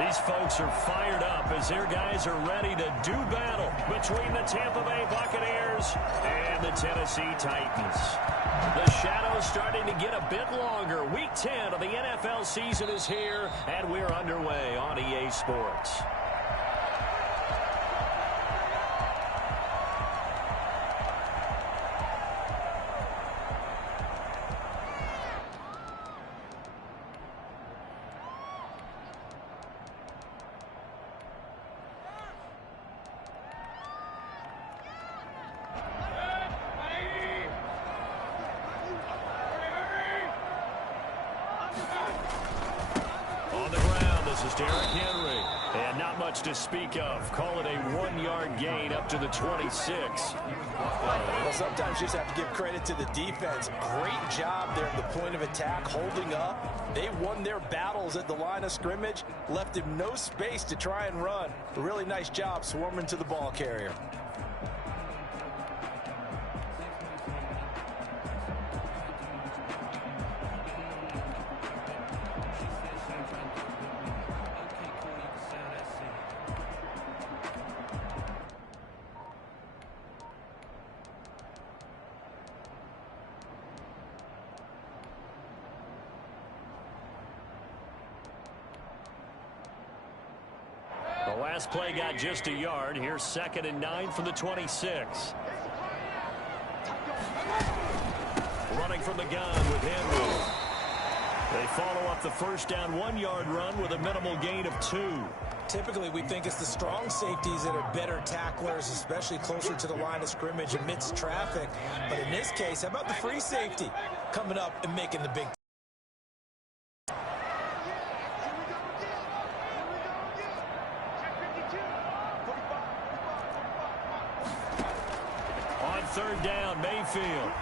These folks are fired up as their guys are ready to do battle between the Tampa Bay Buccaneers and the Tennessee Titans. The shadow's starting to get a bit longer. Week 10 of the NFL season is here, and we're underway on EA Sports. And not much to speak of. Call it a 1-yard gain up to the 26. Well, sometimes you just have to give credit to the defense. Great job there at the point of attack, holding up. They won their battles at the line of scrimmage, left him no space to try and run. A really nice job swarming to the ball carrier. The last play got just a yard. Here's 2nd and 9 from the 26. Running from the gun with Henry. They follow up the first down 1-yard run with a minimal gain of 2. Typically, we think it's the strong safeties that are better tacklers, especially closer to the line of scrimmage amidst traffic. But in this case, how about the free safety coming up and making the big tackle? Third down, Mayfield.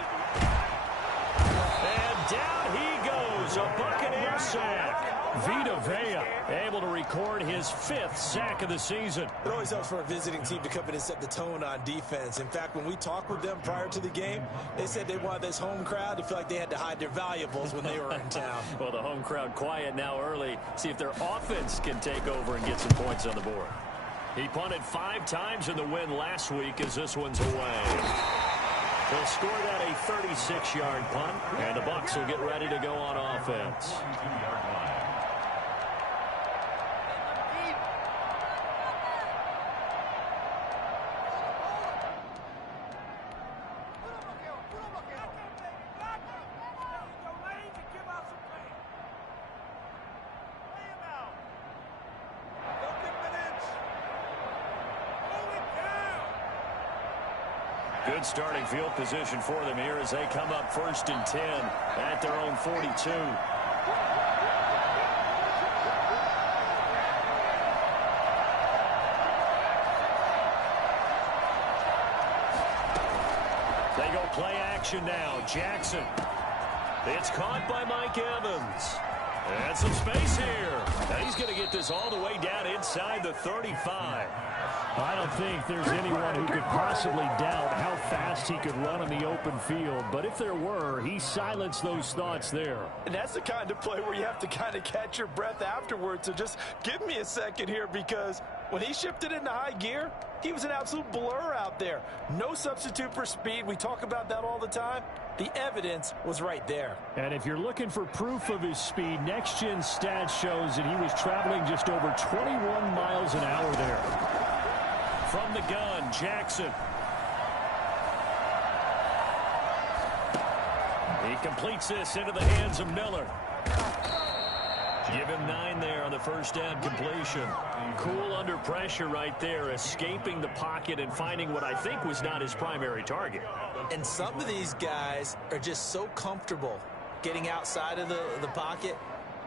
And down he goes, a Buccaneer sack. Vita Vea able to record his 5th sack of the season. It always helps for a visiting team to come in and set the tone on defense. In fact, when we talked with them prior to the game, they said they wanted this home crowd to feel like they had to hide their valuables when they were in town. Well, the home crowd quiet now early. See if their offense can take over and get some points on the board. He punted 5 times in the win last week as this one's away. They'll score that a 36-yard punt, and the Bucs will get ready to go on offense. Good starting field position for them here as they come up 1st and 10 at their own 42. They go play action now. Jackson. It's caught by Mike Evans. And some space here. And he's going to get this all the way down inside the 35. I don't think there's anyone who could possibly doubt how fast he could run on the open field. But if there were, he silenced those thoughts there. And that's the kind of play where you have to kind of catch your breath afterwards. So just give me a second here, because when he shifted into high gear, he was an absolute blur out there. No substitute for speed. We talk about that all the time. The evidence was right there. And if you're looking for proof of his speed, Next Gen Stats shows that he was traveling just over 21 miles an hour there. From the gun, Jackson. He completes this into the hands of Miller. Give him 9 there on the first down completion. Cool under pressure right there, escaping the pocket and finding what I think was not his primary target. And some of these guys are just so comfortable getting outside of the pocket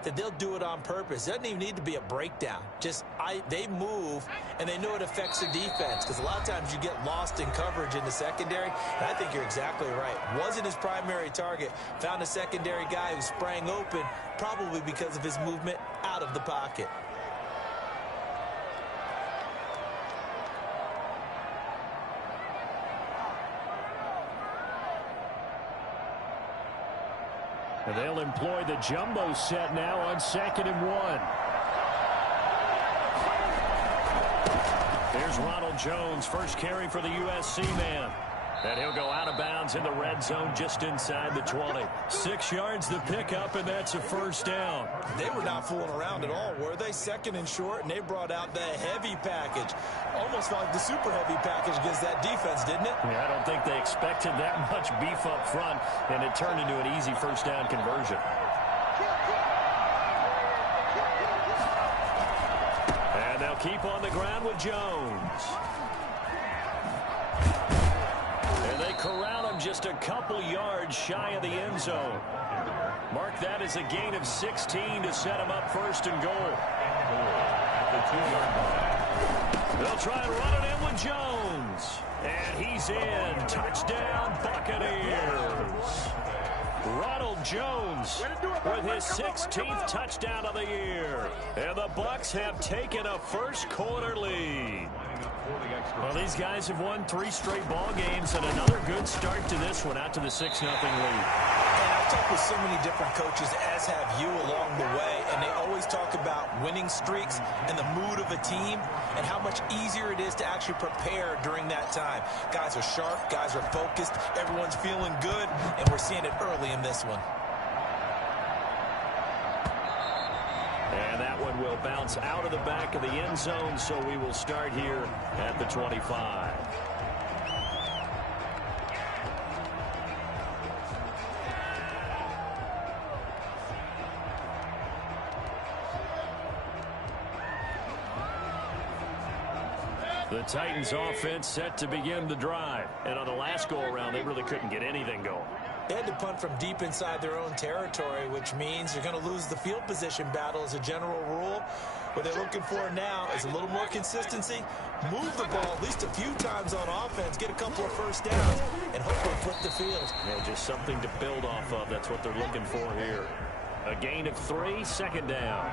that they'll do it on purpose. It doesn't even need to be a breakdown. They move, and they know it affects the defense, because a lot of times you get lost in coverage in the secondary, and I think you're exactly right. Wasn't his primary target. Found a secondary guy who sprang open, probably because of his movement out of the pocket. And they'll employ the jumbo set now on 2nd and 1. Here's Ronald Jones, first carry for the USC man. And he'll go out of bounds in the red zone just inside the 20. 6 yards the pickup, and that's a first down. They were not fooling around at all, were they? Second and short, and they brought out the heavy package. Almost felt like the super heavy package against that defense, didn't it? Yeah, I don't think they expected that much beef up front, and it turned into an easy first down conversion. And they'll keep on the ground with Jones. And they corral him just a couple yards shy of the end zone. Mark that as a gain of 16 to set him up first and goal. They'll try and run it in with Jones. And he's in. Touchdown, Buccaneers. Ronald Jones with his 16th touchdown of the year. And the Bucs have taken a first quarter lead. Well, these guys have won 3 straight ball games and another good start to this one out to the 6-0 lead. And I've talked with so many different coaches, as have you, along the way, and they always talk about winning streaks and the mood of a team and how much easier it is to actually prepare during that time. Guys are sharp, guys are focused, everyone's feeling good, and we're seeing it early in this one. And that one will bounce out of the back of the end zone, so we will start here at the 25. The Titans offense set to begin the drive. And on the last go-around, they really couldn't get anything going. They had to punt from deep inside their own territory, which means you're going to lose the field position battle as a general rule. What they're looking for now is a little more consistency, move the ball at least a few times on offense, get a couple of first downs, and hopefully flip the field. Yeah, just something to build off of. That's what they're looking for here. A gain of 3, second down.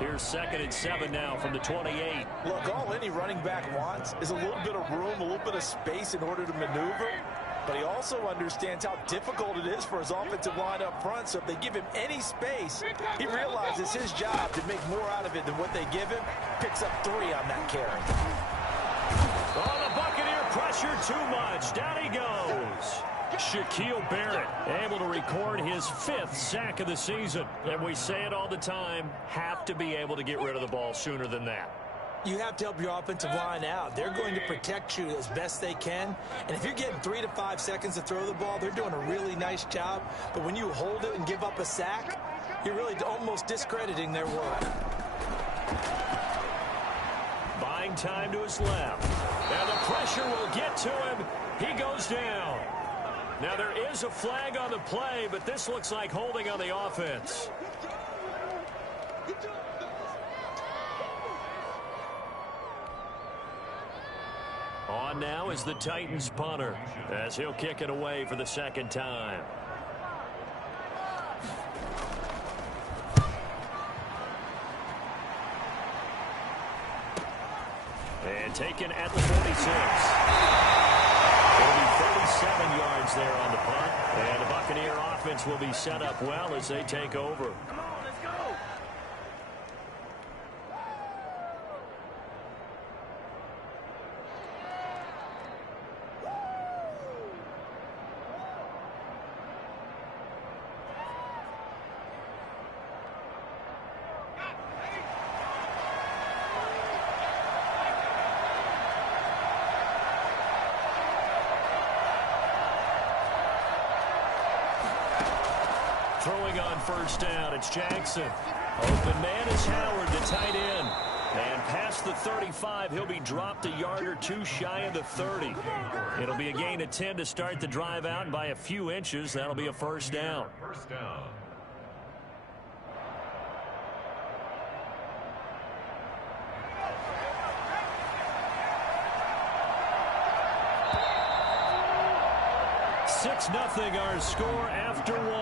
Here's 2nd and 7 now from the 28. Look, all any running back wants is a little bit of room, a little bit of space in order to maneuver. But he also understands how difficult it is for his offensive line up front. So if they give him any space, he realizes his job to make more out of it than what they give him. Picks up 3 on that carry. Oh, the Buccaneer pressure too much. Down he goes. Shaquille Barrett able to record his 5th sack of the season. And we say it all the time, have to be able to get rid of the ball sooner than that. You have to help your offensive line out. They're going to protect you as best they can. And if you're getting 3 to 5 seconds to throw the ball, they're doing a really nice job. But when you hold it and give up a sack, you're really almost discrediting their work. Buying time to his left. And the pressure will get to him. He goes down. Now there is a flag on the play, but this looks like holding on the offense. On now is the Titans punter as he'll kick it away for the 2nd time. And taken at the 46. It'll be 37 yards there on the punt. And the Buccaneer offense will be set up well as they take over. Throwing on first down, it's Jackson. Open man is Howard, the tight end. And past the 35, he'll be dropped a yard or 2 shy of the 30. It'll be a gain of 10 to start the drive out, and by a few inches, that'll be a first down. First down. Nothing our score after 1. With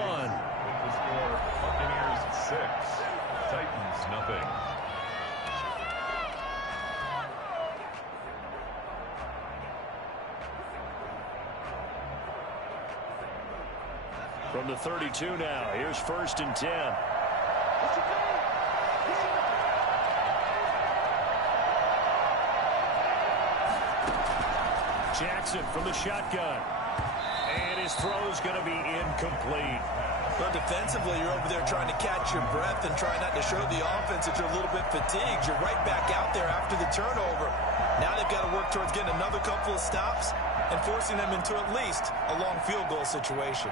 the score, Buccaneers 6, Titans nothing. From the 32 now, here's 1st and 10. Jackson from the shotgun. And his throw's going to be incomplete. But defensively, you're over there trying to catch your breath and try not to show the offense that you're a little bit fatigued. You're right back out there after the turnover. Now they've got to work towards getting another couple of stops and forcing them into at least a long field goal situation.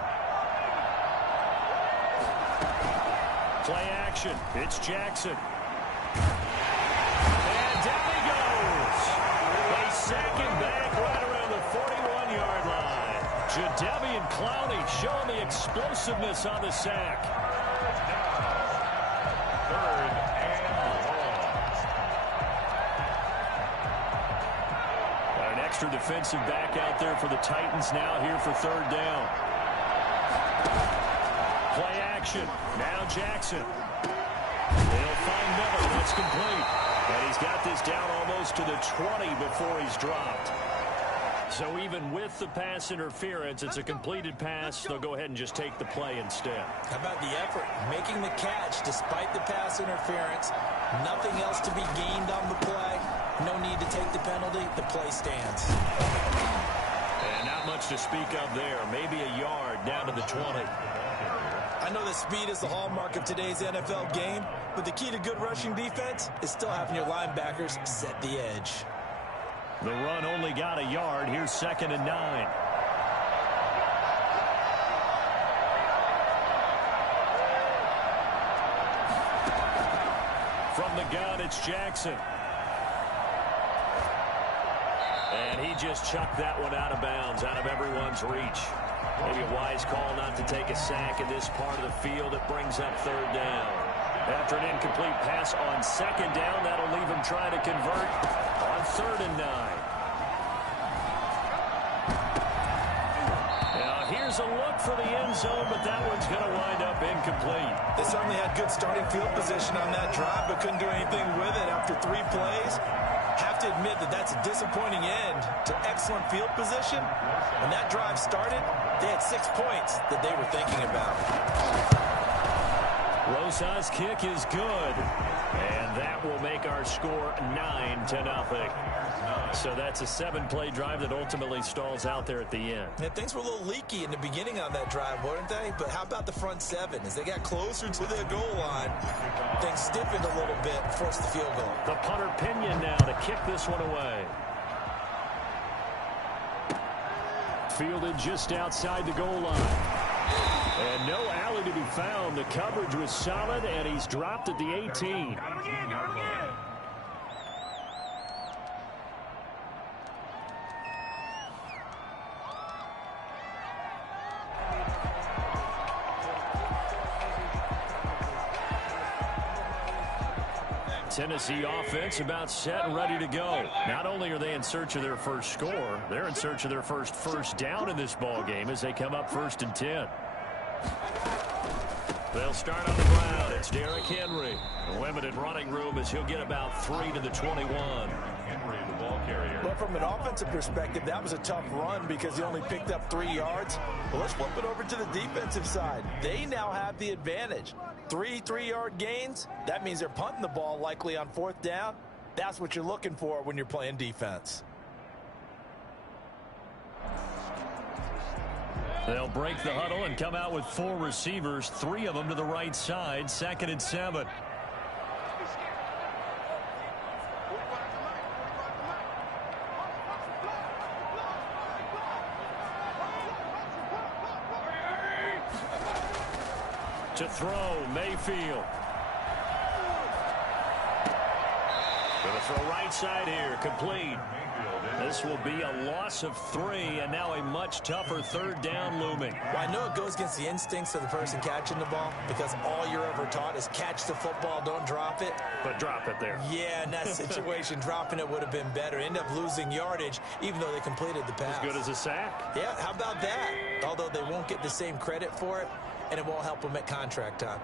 Play action. It's Jackson. And down he goes. They sack him back right around the 41-yard line. Jadeveon Clowney showing the explosiveness on the sack. Third and long. An extra defensive back out there for the Titans now here for third down. Play action. Now Jackson. They'll find Miller. That's complete. And he's got this down almost to the 20 before he's dropped. So even with the pass interference, it's a completed pass. They'll go ahead and just take the play instead. How about the effort? Making the catch despite the pass interference. Nothing else to be gained on the play. No need to take the penalty. The play stands. And not much to speak of there. Maybe a yard down to the 20. I know that speed is the hallmark of today's NFL game, but the key to good rushing defense is still having your linebackers set the edge. The run only got a yard. Here's 2nd and 9. From the gun, it's Jackson. And he just chucked that one out of bounds, out of everyone's reach. Maybe a wise call not to take a sack in this part of the field. It brings up third down. After an incomplete pass on 2nd down, that'll leave him trying to convert on 3rd and 9. Now here's a look for the end zone, but that one's going to wind up incomplete. They certainly had good starting field position on that drive, but couldn't do anything with it after 3 plays. Have to admit that that's a disappointing end to excellent field position. When that drive started, they had 6 points that they were thinking about. Rosa's kick is good, and that will make our score 9-0. So that's a 7-play drive that ultimately stalls out there at the end. Yeah, things were a little leaky in the beginning on that drive, weren't they? But how about the front 7? As they got closer to the goal line, things stiffened a little bit, forced the field goal. The punter Pinion now to kick this one away. Fielded just outside the goal line. And no alley to be found. The coverage was solid, and he's dropped at the 18. Tennessee offense about set and ready to go. Not only are they in search of their first score, they're in search of their first down in this ball game as they come up 1st and 10. They'll start on the ground. It's Derrick Henry. Limited running room as he'll get about 3 to the 21. Henry, the ball carrier. But from an offensive perspective, that was a tough run because he only picked up 3 yards. Well, let's flip it over to the defensive side. They now have the advantage. 3 3-yard gains. That means they're punting the ball likely on 4th down. That's what you're looking for when you're playing defense. They'll break the huddle and come out with 4 receivers, 3 of them to the right side. 2nd and 7. To throw, Mayfield. Gonna throw right side here, complete. This will be a loss of 3, and now a much tougher 3rd down looming. Well, I know it goes against the instincts of the person catching the ball because all you're ever taught is catch the football, don't drop it. But drop it there. Yeah, in that situation, dropping it would have been better. End up losing yardage, even though they completed the pass. As good as a sack. Yeah, how about that? Although they won't get the same credit for it, and it won't help them at contract time.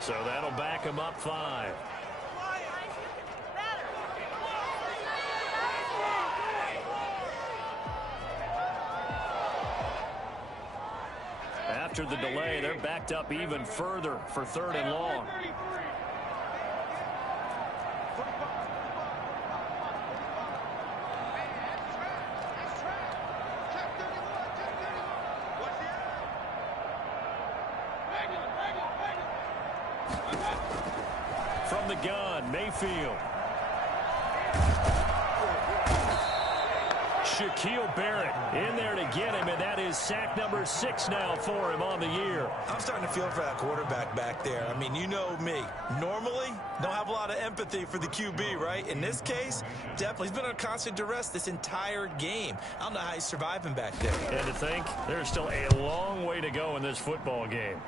So that'll back him up 5. after the delay. They're backed up even further for 3rd and long. From the gun, Mayfield. Shaquille Barrett in there to get him, and that is sack number 6 now for him on the year. I'm starting to feel for that quarterback back there. I mean, you know me. Normally, don't have a lot of empathy for the QB, right? In this case, definitely. He's been under constant duress this entire game. I don't know how he's surviving back there. And to think, there's still a long way to go in this football game.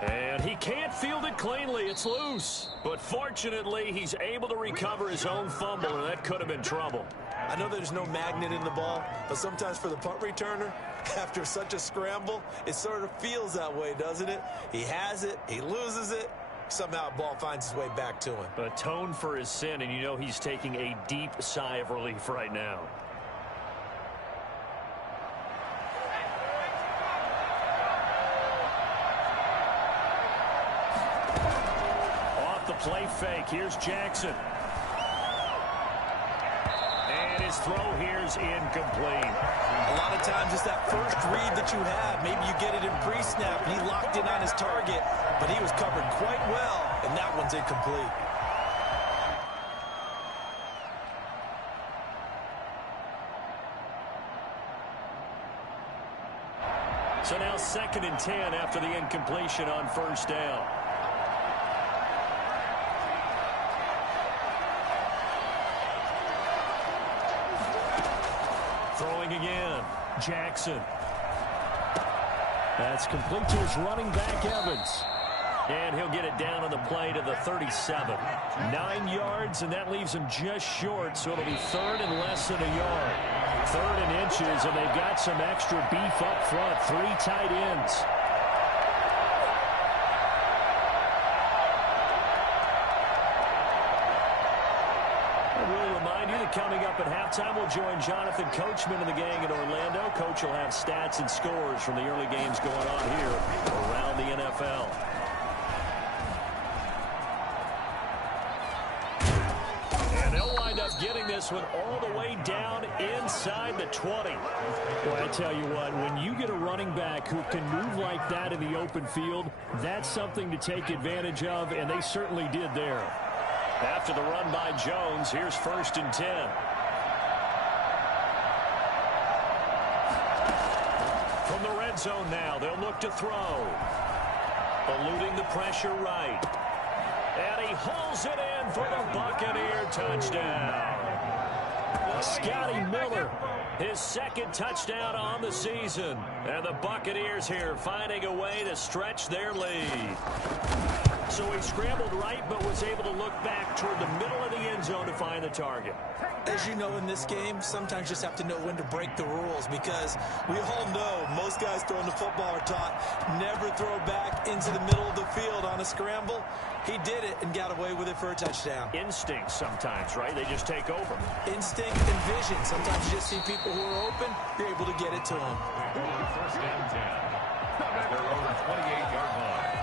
And he can't field it cleanly. It's loose. But fortunately, he's able to recover his own fumble, and that could have been trouble. I know there's no magnet in the ball, but sometimes for the punt returner, after such a scramble, it sort of feels that way, doesn't it? He has it, he loses it, somehow the ball finds its way back to him. Atone for his sin, and you know he's taking a deep sigh of relief right now. Play fake. Here's Jackson. And his throw here's incomplete. A lot of times it's that first read that you have. Maybe you get it in pre-snap, and he locked in on his target, but he was covered quite well, and that one's incomplete. So now 2nd and 10 after the incompletion on 1st down. Throwing again, Jackson. That's complete to his running back, Evans. And he'll get it down on the play to the 37. 9 yards, and that leaves him just short, so it'll be 3rd and less than a yard. 3rd and inches, and they've got some extra beef up front. 3 tight ends. Coming up at halftime, we'll join Jonathan Coachman and the gang in Orlando. Coach will have stats and scores from the early games going on here around the NFL. And they'll wind up getting this one all the way down inside the 20. Boy, I tell you what, when you get a running back who can move like that in the open field, that's something to take advantage of, and they certainly did there. After the run by Jones, here's 1st and 10. From the red zone now, they'll look to throw. Eluding the pressure right. And he hauls it in for the Buccaneer touchdown. Scotty Miller, his 2nd touchdown on the season. And the Buccaneers here finding a way to stretch their lead. So he scrambled right, but was able to look back toward the middle of the end zone to find the target. As you know, in this game, sometimes you just have to know when to break the rules, because we all know most guys throwing the football are taught never throw back into the middle of the field on a scramble. He did it and got away with it for a touchdown. Instinct sometimes, right? They just take over. Instinct and vision. Sometimes you just see people who are open, you're able to get it to them. 1st and 10 at their own 28-yard line.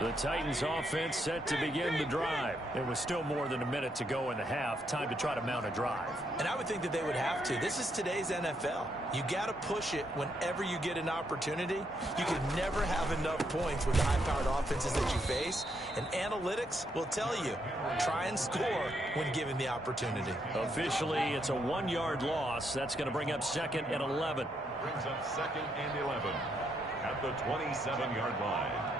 The Titans offense set to begin the drive. It was still more than a minute to go in the half. Time to try to mount a drive. And I would think that they would have to. This is today's NFL. You got to push it whenever you get an opportunity. You can never have enough points with the high-powered offenses that you face. And analytics will tell you, try and score when given the opportunity. Officially, it's a 1-yard loss. That's going to bring up 2nd and 11. Brings up 2nd and 11 at the 27-yard line.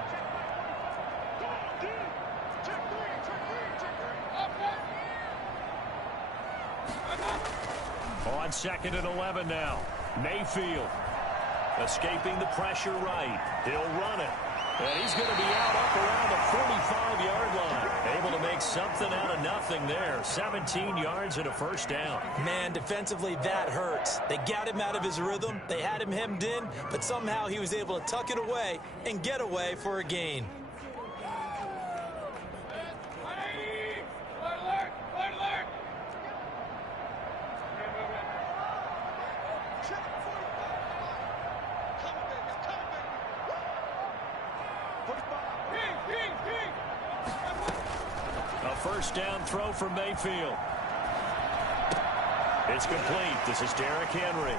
On 2nd and 11 now. Mayfield escaping the pressure right. He'll run it. And he's going to be out up around the 45-yard line. Able to make something out of nothing there. 17 yards and a first down. Man, defensively, that hurts. They got him out of his rhythm. They had him hemmed in, but somehow he was able to tuck it away and get away for a gain. First down throw from Mayfield. It's complete. This is Derrick Henry.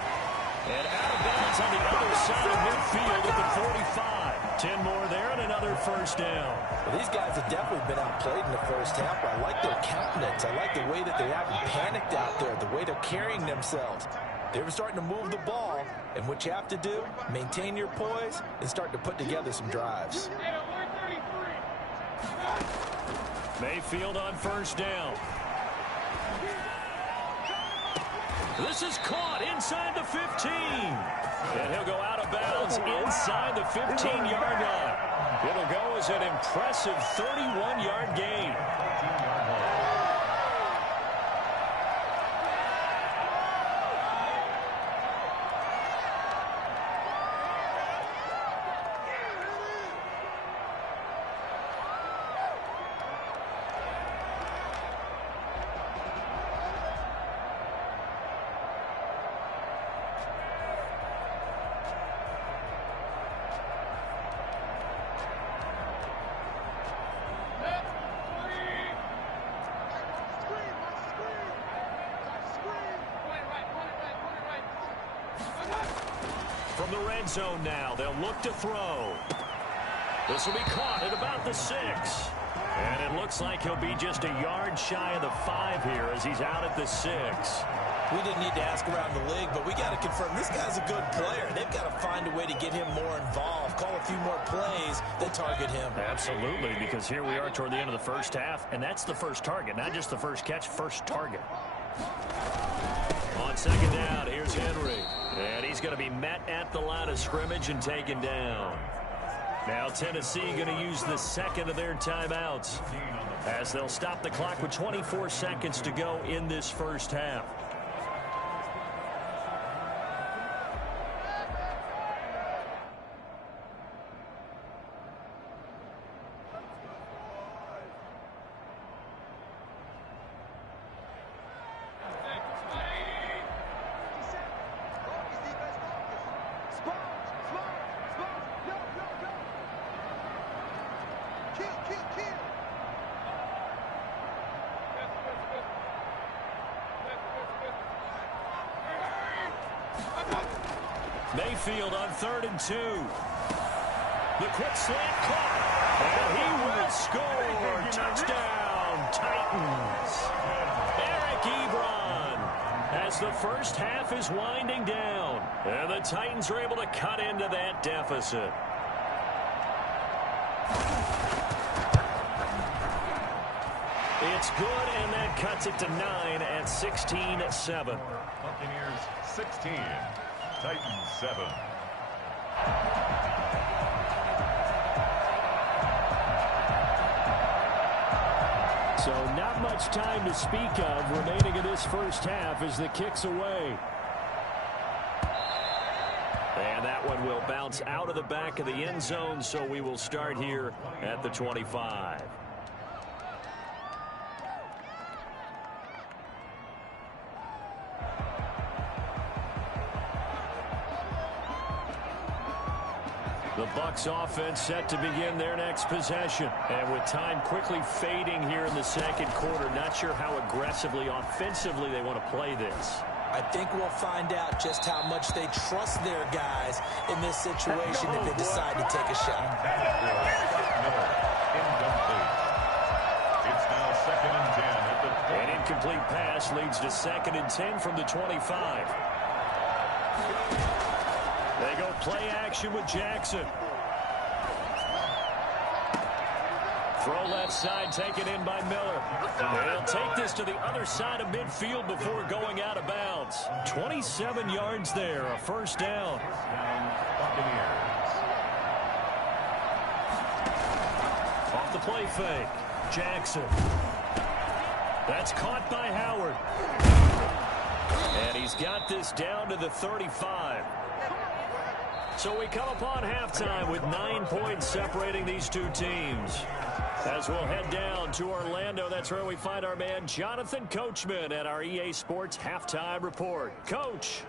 And out of bounds on the other side of midfield at the 45. 10 more there and another first down. Well, these guys have definitely been outplayed in the first half, but I like their countenance. I like the way that they haven't panicked out there, the way they're carrying themselves. They were starting to move the ball, and what you have to do, maintain your poise and start to put together some drives. Mayfield on first down. This is caught inside the 15. And he'll go out of bounds inside the 15-yard line. It'll go as an impressive 31-yard gain. From the red zone now, they'll look to throw. This will be caught at about the 6. And it looks like he'll be just a yard shy of the 5 here as he's out at the 6. We didn't need to ask around the league, but we got to confirm this guy's a good player. They've got to find a way to get him more involved, call a few more plays that target him. Absolutely, because here we are toward the end of the first half, and that's the first target, not just the first catch, first target. On second down, here's Henry. And he's going to be met at the line of scrimmage and taken down. Now Tennessee going to use the second of their timeouts as they'll stop the clock with 24 seconds to go in this first half. Mayfield on 3rd and 2. The quick slant caught. And he will score. Touchdown, Titans. Eric Ebron as the first half is winding down. And the Titans are able to cut into that deficit. It's good, and that cuts it to 9 at 16-7. Buccaneers 16. Titans 7. So not much time to speak of remaining in this first half as the kick's away. And that one will bounce out of the back of the end zone, so we will start here at the 25. The Bucs offense set to begin their next possession. And with time quickly fading here in the second quarter, not sure how aggressively, offensively they want to play this. I think we'll find out just how much they trust their guys in this situation if they decide to take a shot. It's now 2nd and 10 at the 20. An incomplete pass leads to 2nd and 10 from the 25. They go play action with Jackson. Throw left side taken in by Miller. They'll take this to the other side of midfield before going out of bounds. 27 yards there, a first down. Buccaneers. the play fake. Jackson. That's caught by Howard. And he's got this down to the 35. So we come upon halftime with 9 points separating these two teams. As we'll head down to Orlando, that's where we find our man Jonathan Coachman at our EA Sports Halftime Report. Coach.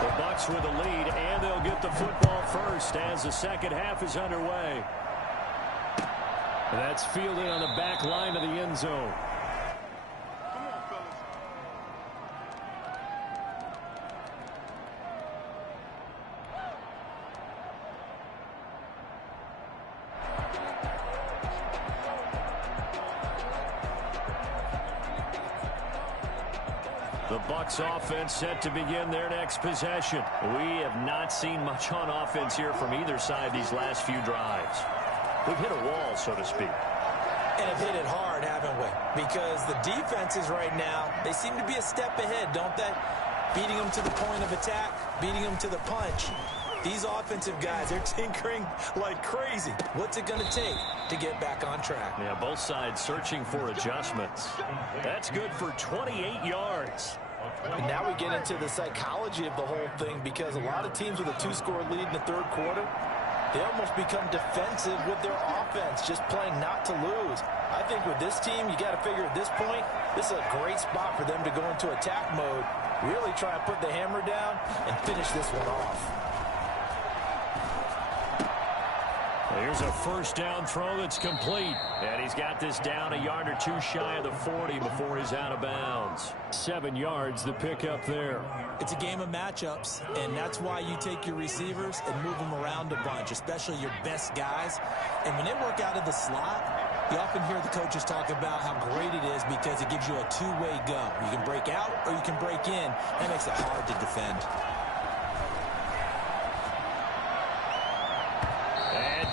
The Bucks with the lead, and they'll get the football first as the second half is underway. That's fielded on the back line of the end zone. The Bucks offense set to begin their next possession. We have not seen much on offense here from either side these last few drives. We've hit a wall, so to speak. And have hit it hard, haven't we? Because the defenses right now, they seem to be a step ahead, don't they? Beating them to the point of attack, beating them to the punch. These offensive guys, they're tinkering like crazy. What's it going to take to get back on track? Yeah, both sides searching for adjustments. That's good for 28 yards. And now we get into the psychology of the whole thing, because a lot of teams with a 2-score lead in the third quarter, they almost become defensive with their offense, just playing not to lose. I think with this team, you got to figure at this point, this is a great spot for them to go into attack mode, really try and put the hammer down and finish this one off. Here's a first down throw that's complete. And he's got this down a yard or two shy of the 40 before he's out of bounds. 7 yards the pickup there. It's a game of matchups, and that's why you take your receivers and move them around a bunch, especially your best guys. And when they work out of the slot, you often hear the coaches talk about how great it is because it gives you a two-way go. You can break out or you can break in. That makes it hard to defend.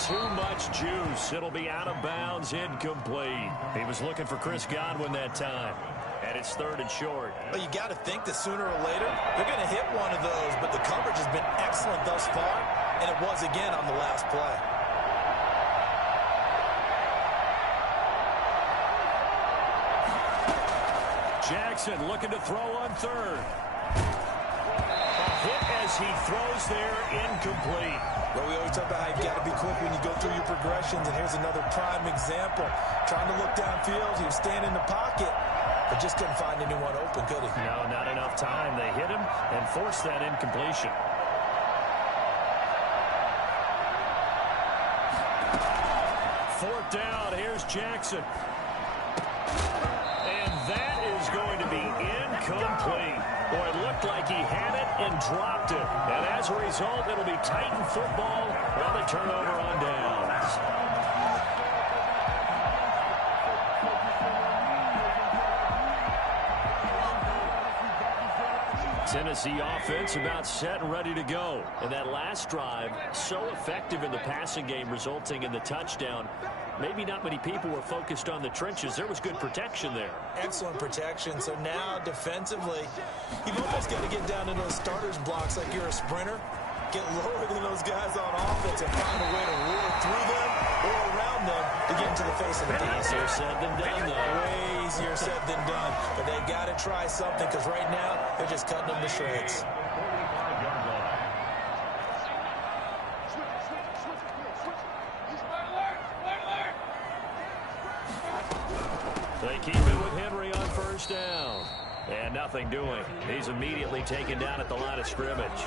Too much juice. It'll be out of bounds, incomplete. He was looking for Chris Godwin that time. And it's 3rd and short. Well, you got to think that sooner or later, they're going to hit one of those, but the coverage has been excellent thus far, and it was again on the last play. Jackson looking to throw on 3rd. A hit as he throws there, incomplete. Well, we always talk about how you've got to be quick when you go through your progressions, and here's another prime example. Trying to look downfield, he was standing in the pocket, but just couldn't find anyone open, could he? No, not enough time. They hit him and forced that incompletion. Fourth down, here's Jackson. And that is going to be incomplete. Boy, it looked like he had it and dropped it. And as a result, it'll be Titan football on the turnover on downs. Tennessee offense about set and ready to go. And that last drive, so effective in the passing game, resulting in the touchdown. Maybe not many people were focused on the trenches. There was good protection there. Excellent protection. So now defensively, you've almost got to get down into those starters blocks like you're a sprinter. Get lower than those guys on offense and find a way to roar through them or around them to get into the face of the defense. Easier said than done, though. Way easier said than done. But they've got to try something, because right now they're just cutting them to shreds. They keep it with Henry on first down. And nothing doing. He's immediately taken down at the line of scrimmage.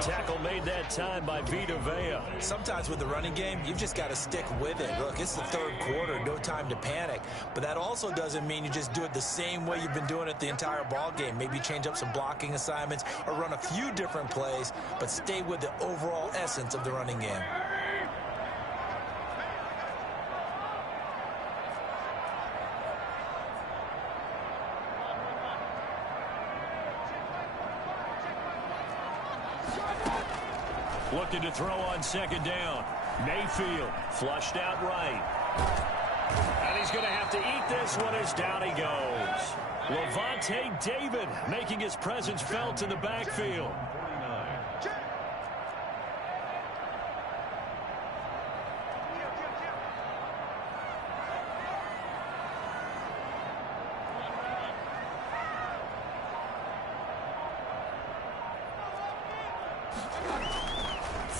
Tackle made that time by Vita Vea. Sometimes with the running game, you've just got to stick with it. Look, it's the third quarter, no time to panic. But that also doesn't mean you just do it the same way you've been doing it the entire ball game. Maybe change up some blocking assignments or run a few different plays, but stay with the overall essence of the running game. Looking to throw on second down. Mayfield flushed out right. And he's going to have to eat this one as down he goes. Levante David making his presence felt in the backfield.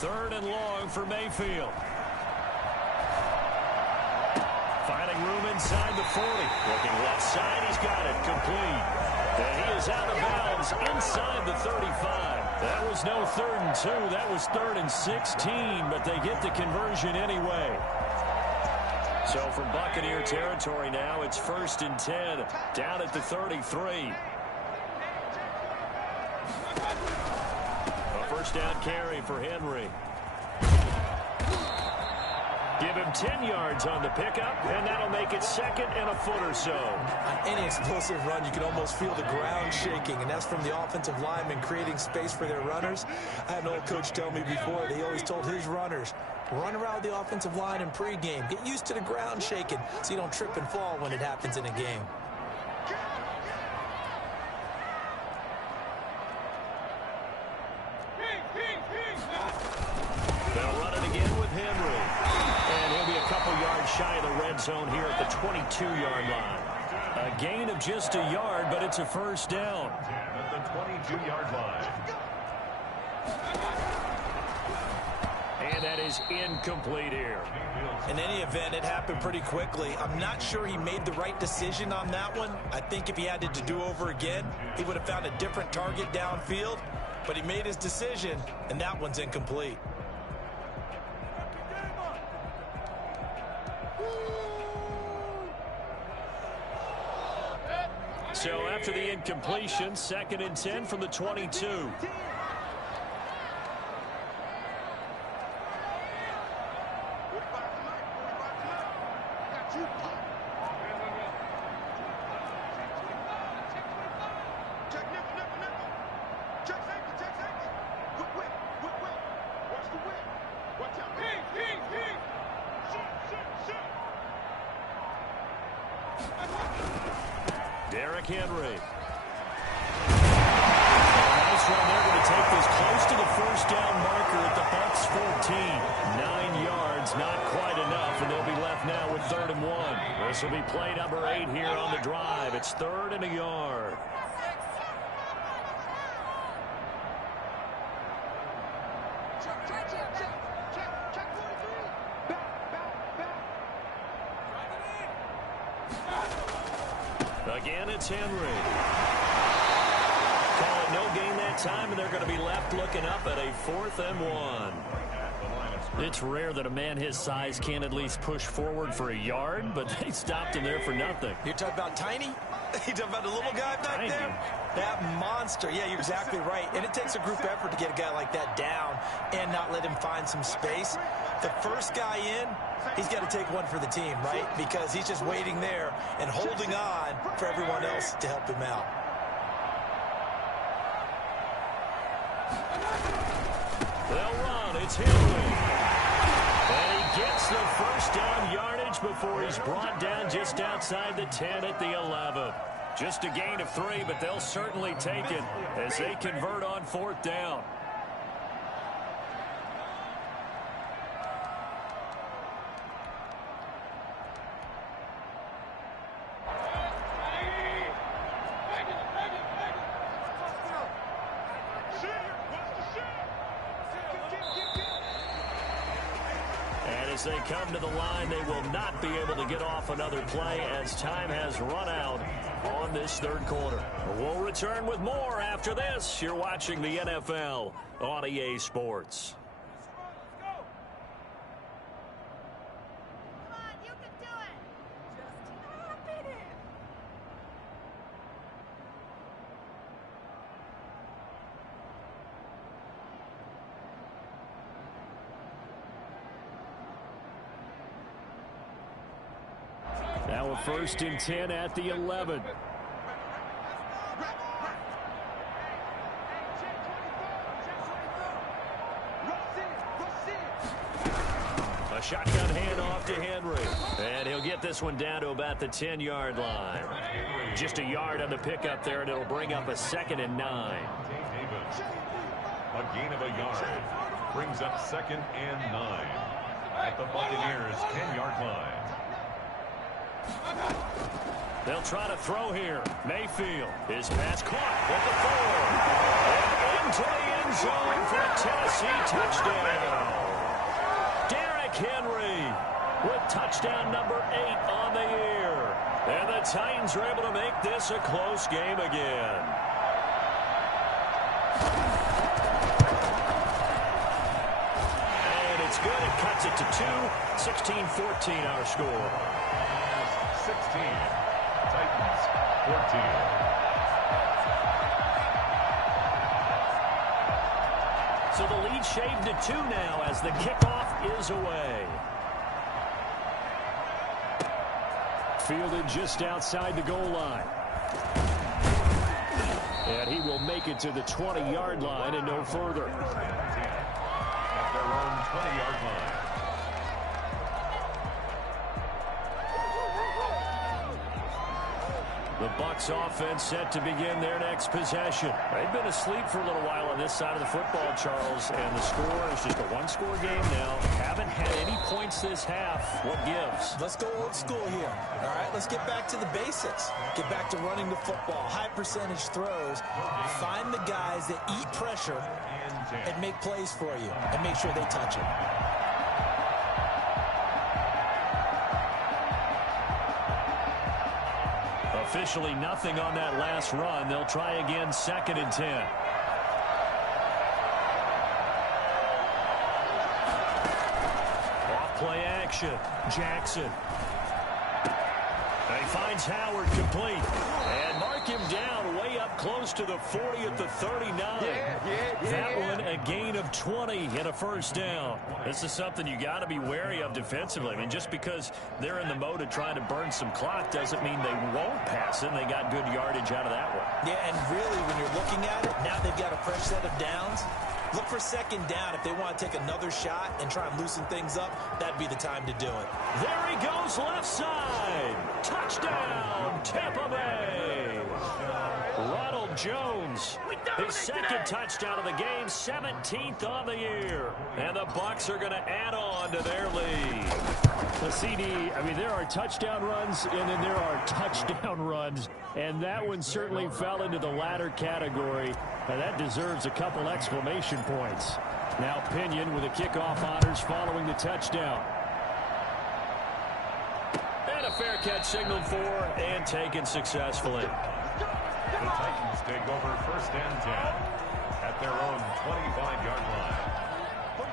Third and long for Mayfield. Finding room inside the 40. Looking left side, he's got it. Complete. And he is out of bounds inside the 35. That was no 3rd and 2. That was 3rd and 16, but they get the conversion anyway. So from Buccaneer territory now, it's 1st and 10, down at the 33. A first down carry for Henry. Give him 10 yards on the pickup, and that'll make it 2nd and a foot or so. On any explosive run, you can almost feel the ground shaking, and that's from the offensive linemen creating space for their runners. I had an old coach tell me before, he always told his runners, run around the offensive line in pregame. Get used to the ground shaking so you don't trip and fall when it happens in a game. They'll run it again with Henry. And he'll be a couple yards shy of the red zone here at the 22-yard line. A gain of just a yard, but it's a first down. At the 22-yard line. And that is incomplete here. In any event, it happened pretty quickly. I'm not sure he made the right decision on that one. I think if he had to do over again, he would have found a different target downfield. But he made his decision, and that one's incomplete. So after the incompletion, 2nd and 10 from the 22. Henry. Nice run. They're going to take this close to the first down marker at the Bucs 14. 9 yards, not quite enough, and they'll be left now with 3rd and 1. This will be play number 8 here on the drive. It's 3rd and a yard. Again, it's Henry. Call it no gain that time, and they're going to be left looking up at a 4th and 1. It's rare that a man his size can at least push forward for a yard, but they stopped him there for nothing. You're talking about Tiny? You're talking about the little guy back Tiny. there? That monster. Yeah, you're exactly right. And it takes a group effort to get a guy like that down and not let him find some space. The first guy in, he's got to take one for the team, right? Because he's just waiting there and holding on for everyone else to help him out. They'll run. It's Henry. And he gets the first down yardage before he's brought down just outside the 10 at the 11. Just a gain of 3, but they'll certainly take it as they convert on 4th down. As they come to the line, they will not be able to get off another play as time has run out on this 3rd quarter. We'll return with more after this. You're watching the NFL on EA Sports. Now a 1st and 10 at the 11. A shotgun handoff to Henry. And he'll get this one down to about the 10-yard line. Just a yard on the pickup there, and it'll bring up a 2nd and 9. A gain of a yard brings up 2nd and 9 at the Buccaneers' 10-yard line. They'll try to throw here. Mayfield. His pass caught at the 4. And into the end zone for a Tennessee touchdown. Derrick Henry with touchdown number 8 on the year. And the Titans are able to make this a close game again. And it's good. It cuts it to 2. 16-14 our score. 16. Titans 14. So the lead shaved to 2 now as the kickoff is away. Fielded just outside the goal line. And he will make it to the 20-yard line and no further. At their own 20-yard line. The Bucs offense set to begin their next possession. They've been asleep for a little while on this side of the football, Charles, and the score is just a one-score game now. Haven't had any points this half. What gives? Let's go old school here. All right, let's get back to the basics. Get back to running the football, high percentage throws. Find the guys that eat pressure and make plays for you and make sure they touch it. Officially nothing on that last run. They'll try again, 2nd and 10. Off play action. Jackson. He finds Howard complete. And mark him down way up close to the 40 at the 39. That one a gain of 20 and a first down. This is something you got to be wary of defensively. I mean, just because they're in the mode of trying to burn some clock doesn't mean they won't pass it. They got good yardage out of that one. Yeah, and really, when you're looking at it, now they've got a fresh set of downs. Look for 2nd down. If they want to take another shot and try and loosen things up, that'd be the time to do it. There he goes, left side. Touchdown, Tampa Bay. Ronald Jones, his 2nd touchdown of the game, 17th on the year. And the Bucs are going to add on to their lead. The CD, I mean, there are touchdown runs, and then there are touchdown runs. And that one certainly fell into the latter category. And that deserves a couple exclamation points. Now Pinion with the kickoff honors following the touchdown. And a fair catch signaled for and taken successfully. The Titans take over 1st and 10 at their own 25-yard line.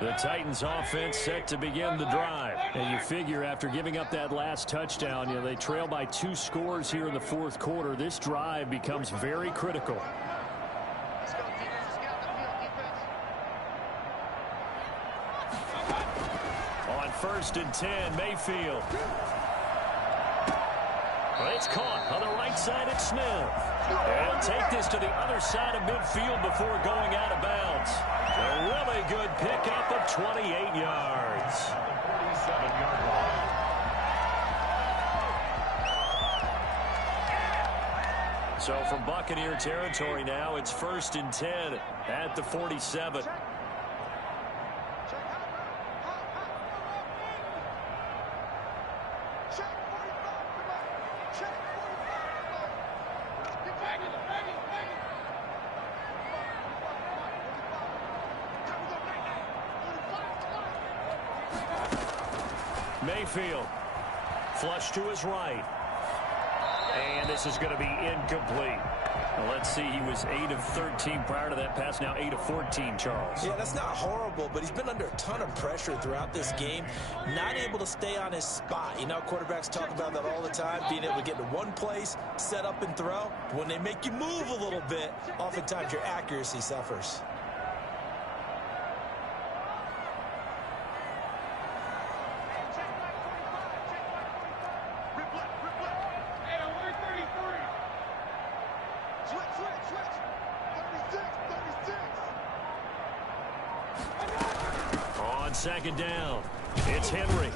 The Titans offense set to begin the drive. And you figure after giving up that last touchdown, you know, they trail by 2 scores here in the 4th quarter. This drive becomes very critical. On 1st and 10, Mayfield. Well, it's caught on the right side at Smith. He'll take this to the other side of midfield before going out of bounds. A really good pickup of 28 yards. 47-yard line. So from Buccaneer territory now, it's 1st and 10 at the 47. Mayfield, flush to his right. And this is going to be incomplete. Well, let's see, he was 8 of 13 prior to that pass, now 8 of 14, Charles. Yeah, that's not horrible, but he's been under a ton of pressure throughout this game, not able to stay on his spot. You know, quarterbacks talk about that all the time, being able to get to one place, set up and throw. When they make you move a little bit, oftentimes your accuracy suffers. On 2nd down, It's Henry.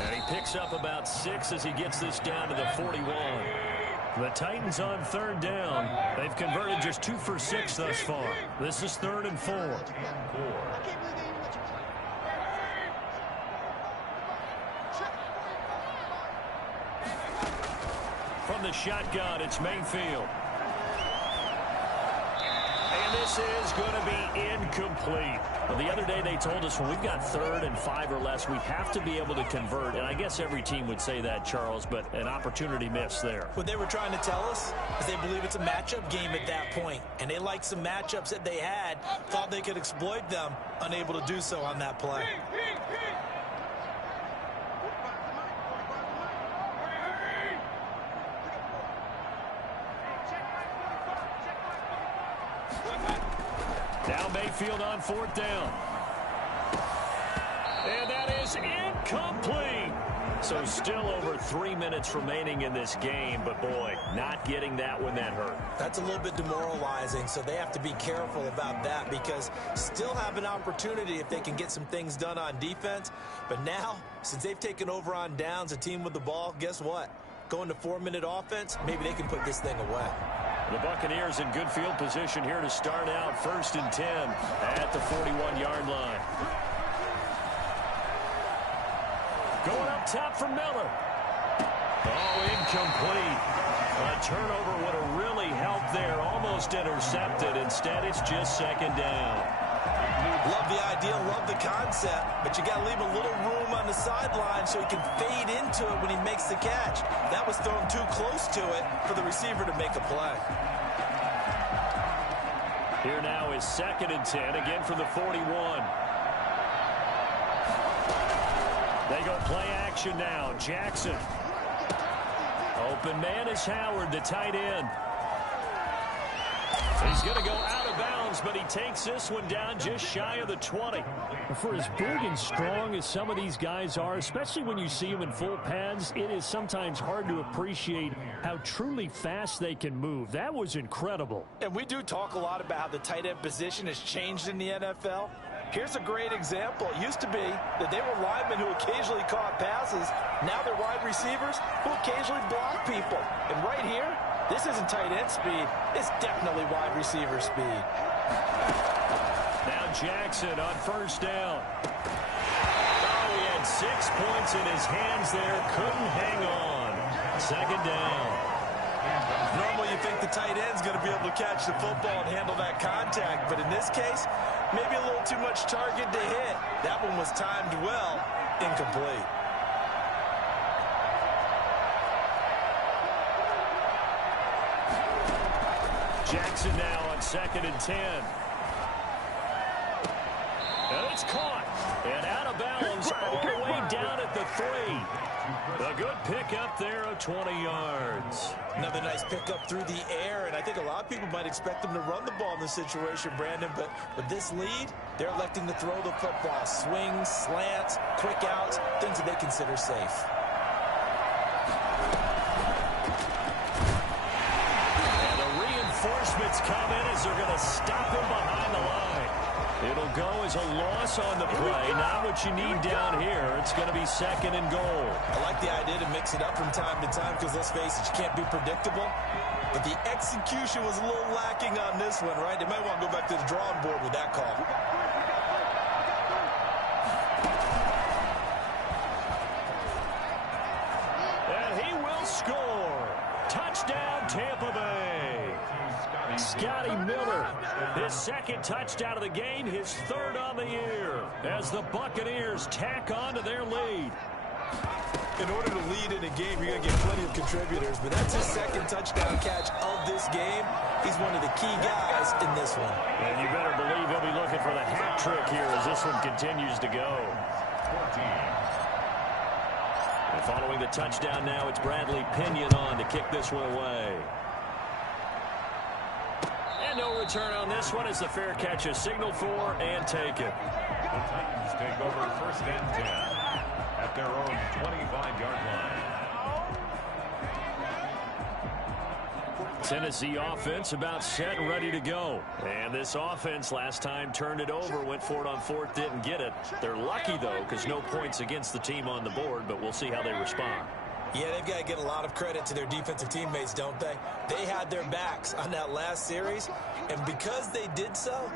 And he picks up about 6 as he gets this down to the 41. The Titans on 3rd down. They've converted just 2 for 6 thus far. This is 3rd and 4. From the shotgun, it's Mayfield. And this is going to be incomplete. Well, the other day they told us when we've got 3rd and 5 or less, we have to be able to convert. And I guess every team would say that, Charles, but an opportunity missed there. What they were trying to tell us is they believe it's a matchup game at that point. And they liked some matchups that they had, thought they could exploit them, unable to do so on that play. Now Mayfield on 4th down. And that is incomplete. So still over 3 minutes remaining in this game, but boy, not getting that when that hurt. That's a little bit demoralizing, so they have to be careful about that because still have an opportunity if they can get some things done on defense. But now, since they've taken over on downs, a team with the ball, guess what? Going to 4-minute offense, maybe they can put this thing away. The Buccaneers in good field position here to start out 1st and 10 at the 41-yard line. Going up top for Miller. Oh, incomplete. A turnover would have really helped there. Almost intercepted. Instead, it's just 2nd down. Love the idea, love the concept, but you got to leave a little room on the sideline so he can fade into it when he makes the catch. That was thrown too close to it for the receiver to make a play. Here now is 2nd and 10, again from the 41. They go play action now. Jackson. Open man is Howard, the tight end. He's going to go out of bounds, but he takes this one down just shy of the 20. For as big and strong as some of these guys are, especially when you see them in full pads, it is sometimes hard to appreciate how truly fast they can move. That was incredible. And we do talk a lot about how the tight end position has changed in the NFL. Here's a great example. It used to be that they were linemen who occasionally caught passes. Now they're wide receivers who occasionally block people. And right here, this isn't tight end speed. It's definitely wide receiver speed. Now Jackson on 1st down. Oh, he had 6 points in his hands there. Couldn't hang on. 2nd down. Normally you think the tight end's going to be able to catch the football and handle that contact. But in this case, maybe a little too much target to hit. That one was timed well. Incomplete. Jackson now on 2nd and 10. And it's caught. And out of bounds all the way down at the 3. A good pickup there of 20 yards. Another nice pickup through the air, and I think a lot of people might expect them to run the ball in this situation, Brandon, but with this lead, they're electing to throw the football. Swings, slants, quick outs, things that they consider safe. And the reinforcements come in as they're going to stop him behind the line. It'll go as a loss on the play. Not what you need down here. It's going to be 2nd and goal. I like the idea to mix it up from time to time because, let's face it, you can't be predictable. But the execution was a little lacking on this one, right? They might want to go back to the drawing board with that call. And he will score. Touchdown, Tampa Bay. Scotty Miller, his 2nd touchdown of the game, his 3rd on the year, as the Buccaneers tack on to their lead. In order to lead in a game, you're going to get plenty of contributors, but that's his 2nd touchdown catch of this game. He's one of the key guys in this one. And you better believe he'll be looking for the hat trick here as this one continues to go. And following the touchdown now, it's Bradley Pinion on to kick this one away. And no return on this one as the fair catch is signaled for and taken. The Titans take over 1st and 10 at their own 25-yard line. Tennessee offense about set and ready to go. And this offense last time turned it over, went for it on fourth, didn't get it. They're lucky, though, because no points against the team on the board, but we'll see how they respond. Yeah, they've got to get a lot of credit to their defensive teammates, don't they? They had their backs on that last series, and because they did so,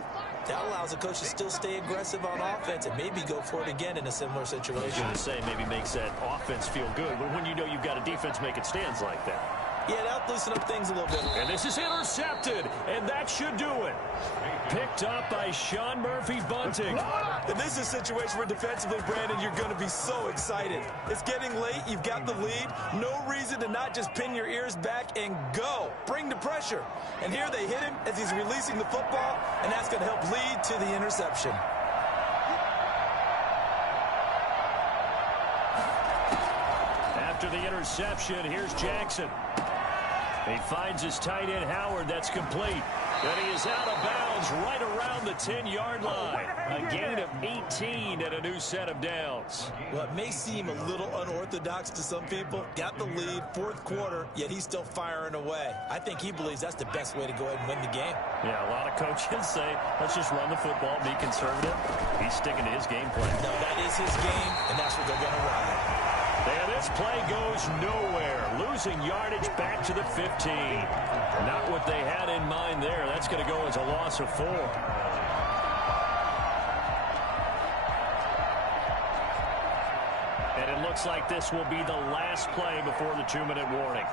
that allows the coach to still stay aggressive on offense and maybe go for it again in a similar situation. I was going to say maybe makes that offense feel good, but when you know you've got a defense making stands like that. Yeah, that'll loosen up things a little bit. And this is intercepted, and that should do it. Picked up by Sean Murphy-Bunting. And this is a situation where defensively, Brandon, you're going to be so excited. It's getting late. You've got the lead. No reason to not just pin your ears back and go. Bring the pressure. And here they hit him as he's releasing the football, and that's going to help lead to the interception. After the interception, here's Jackson. He finds his tight end, Howard. That's complete. And he is out of bounds right around the 10-yard line. A gain of 18 and a new set of downs. Well, it may seem a little unorthodox to some people. Got the lead, fourth quarter, yet he's still firing away. I think he believes that's the best way to go ahead and win the game. Yeah, a lot of coaches say, let's just run the football, be conservative. He's sticking to his game plan. No, that is his game, and that's what they're going to run. And this play goes nowhere. Losing yardage back to the 15. Not what they had in mind there. That's going to go as a loss of 4. And it looks like this will be the last play before the 2-minute warning.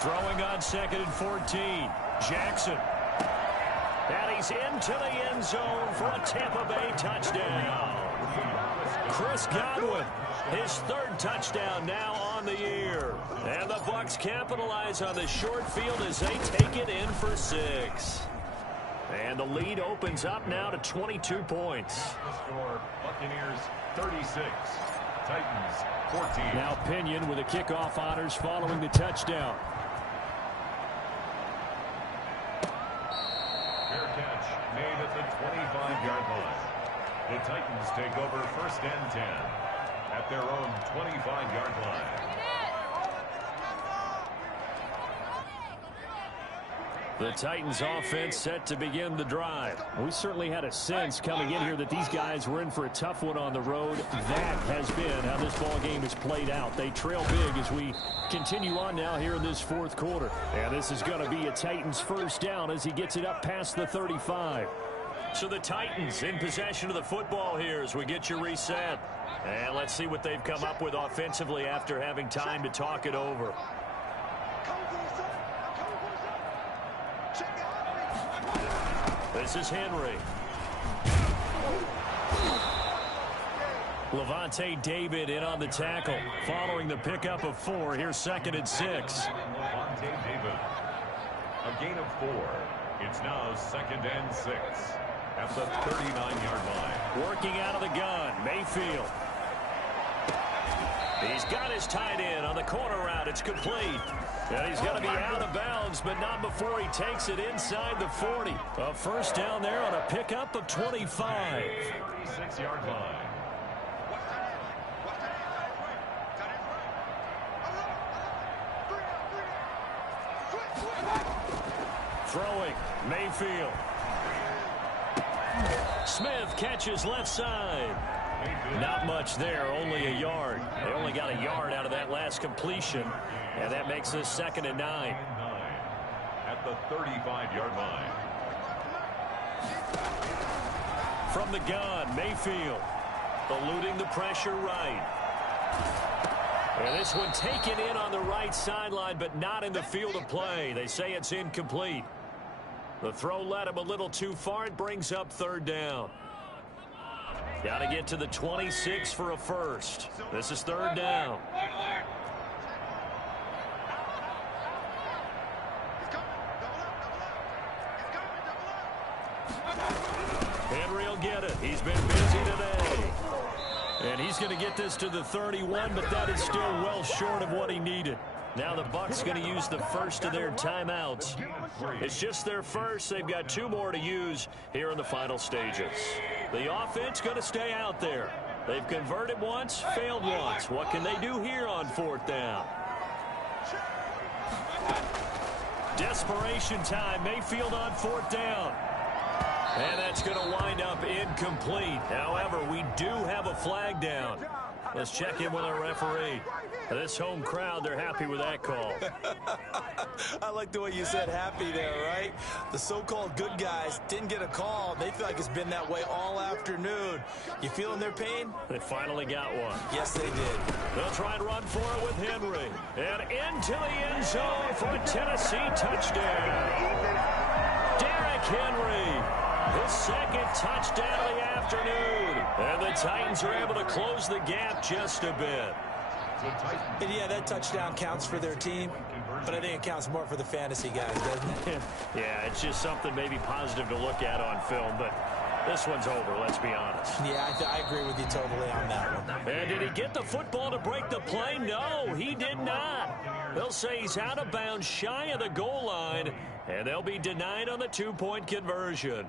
Throwing on 2nd and 14. Jackson. And he's into the end zone for a Tampa Bay touchdown. Chris Godwin, his 3rd touchdown now on the year. And the Bucs capitalize on the short field as they take it in for 6. And the lead opens up now to 22 points. Score, Buccaneers 36, Titans 14. Now Pinion with the kickoff honors following the touchdown. Made at the 25-yard line. The Titans take over 1st and 10 at their own 25-yard line. The Titans offense set to begin the drive. We certainly had a sense coming in here that these guys were in for a tough one on the road. That has been how this ball game has played out. They trail big as we continue on now here in this 4th quarter. And this is going to be a Titans first down as he gets it up past the 35. So the Titans in possession of the football here as we get you reset. And let's see what they've come up with offensively after having time to talk it over. This is Henry. Levante David in on the tackle. Following the pickup of 4, here's 2nd and 6. Levante David. A gain of 4. It's now 2nd and 6 at the 39-yard line. Working out of the gun, Mayfield. He's got his tight end on the corner route. It's complete. And he's going to be out of bounds, but not before he takes it inside the 40. A first down there on a pickup of 25. 36-yard line. Throwing, Mayfield. Smith catches left side. Not much there, only a yard. They only got a yard out of that last completion, and that makes this 2nd and 9. At the 35-yard line. From the gun, Mayfield. Eluding the pressure right. And this one taken in on the right sideline, but not in the field of play. They say it's incomplete. The throw led him a little too far. It brings up 3rd down. Got to get to the 26 for a first. This is 3rd down. Henry will get it. He's been busy today. And he's going to get this to the 31, but that is still well short of what he needed. Now the Bucs going to use the first of their timeouts. It's just their first. They've got 2 more to use here in the final stages. The offense going to stay out there. They've converted once, failed once. What can they do here on 4th down? Desperation time. Mayfield on 4th down. And that's going to wind up incomplete. However, we do have a flag down. Let's check in with our referee. This home crowd, they're happy with that call. I like the way you said happy there, right? The so-called good guys didn't get a call. They feel like it's been that way all afternoon. You feeling their pain? They finally got one. Yes, they did. They'll try and run for it with Henry. And into the end zone for a Tennessee touchdown. Derrick Henry, his 2nd touchdown of the afternoon. And the Titans are able to close the gap just a bit. And yeah, that touchdown counts for their team, but I think it counts more for the fantasy guys, doesn't it? Yeah, it's just something maybe positive to look at on film, but this one's over, let's be honest. Yeah, I agree with you totally on that one. And did he get the football to break the play? No, he did not. They'll say he's out of bounds shy of the goal line, and they'll be denied on the 2-point conversion.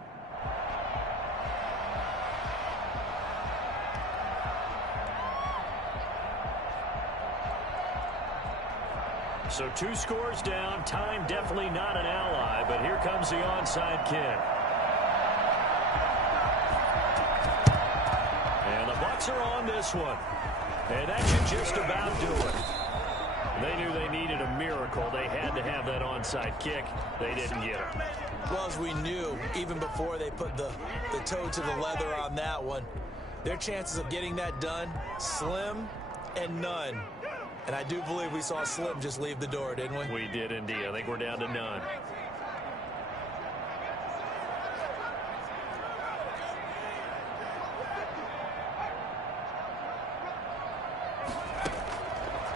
So 2 scores down. Time definitely not an ally, but here comes the onside kick. And the Bucs are on this one. And that should just about do it. They knew they needed a miracle. They had to have that onside kick. They didn't get it. Well, as we knew, even before they put the toe to the leather on that one, their chances of getting that done, slim and none. And I do believe we saw Slim just leave the door, didn't we? We did indeed. I think we're down to none.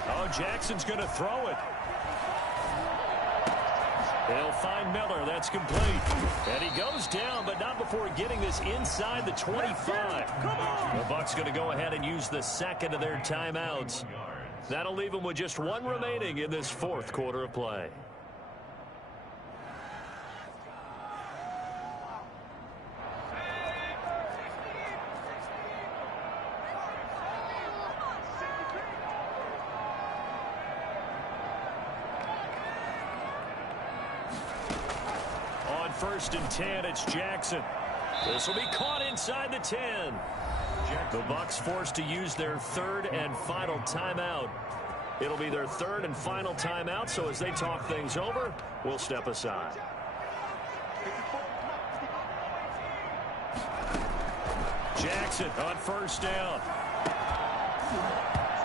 Oh, Jackson's going to throw it. They'll find Miller. That's complete. And he goes down, but not before getting this inside the 25. The Bucs going to go ahead and use the 2nd of their timeouts. That'll leave them with just 1 remaining in this 4th quarter of play. On 1st and 10, it's Jackson. This will be caught inside the 10. The Bucs forced to use their 3rd and final timeout. It'll be their 3rd and final timeout, so as they talk things over, we'll step aside. Jackson on 1st down.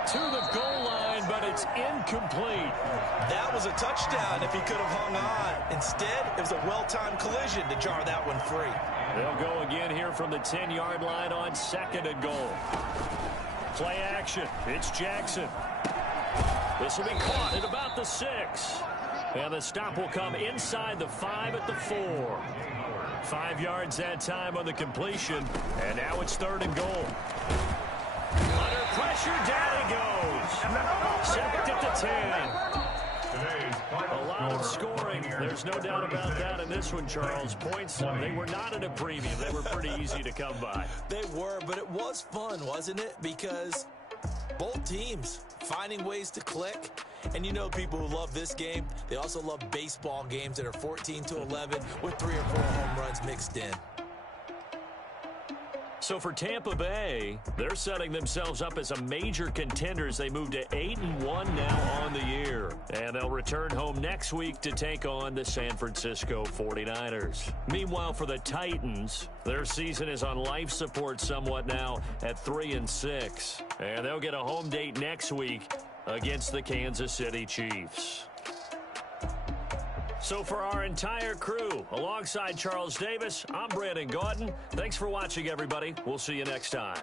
To the goal line, but it's incomplete. That was a touchdown if he could have hung on. Instead, it was a well-timed collision to jar that one free. They'll go again here from the 10-yard line on 2nd and goal. Play action. It's Jackson. This will be caught at about the 6. And the stop will come inside the 5 at the 4. 5 yards that time on the completion. And now it's 3rd and goal. Under pressure, down he goes. 2nd at the 10. A lot of scoring. There's no doubt about that in this one, Charles. Points, they were not at a premium. They were pretty easy to come by. They were, but it was fun, wasn't it? Because both teams finding ways to click. And you know people who love this game, they also love baseball games that are 14-11 with 3 or 4 home runs mixed in. So for Tampa Bay, they're setting themselves up as a major contender as they move to 8-1 now on the year. And they'll return home next week to take on the San Francisco 49ers. Meanwhile, for the Titans, their season is on life support somewhat now at 3-6. And they'll get a home date next week against the Kansas City Chiefs. So for our entire crew, alongside Charles Davis, I'm Brandon Gaudin. Thanks for watching, everybody. We'll see you next time.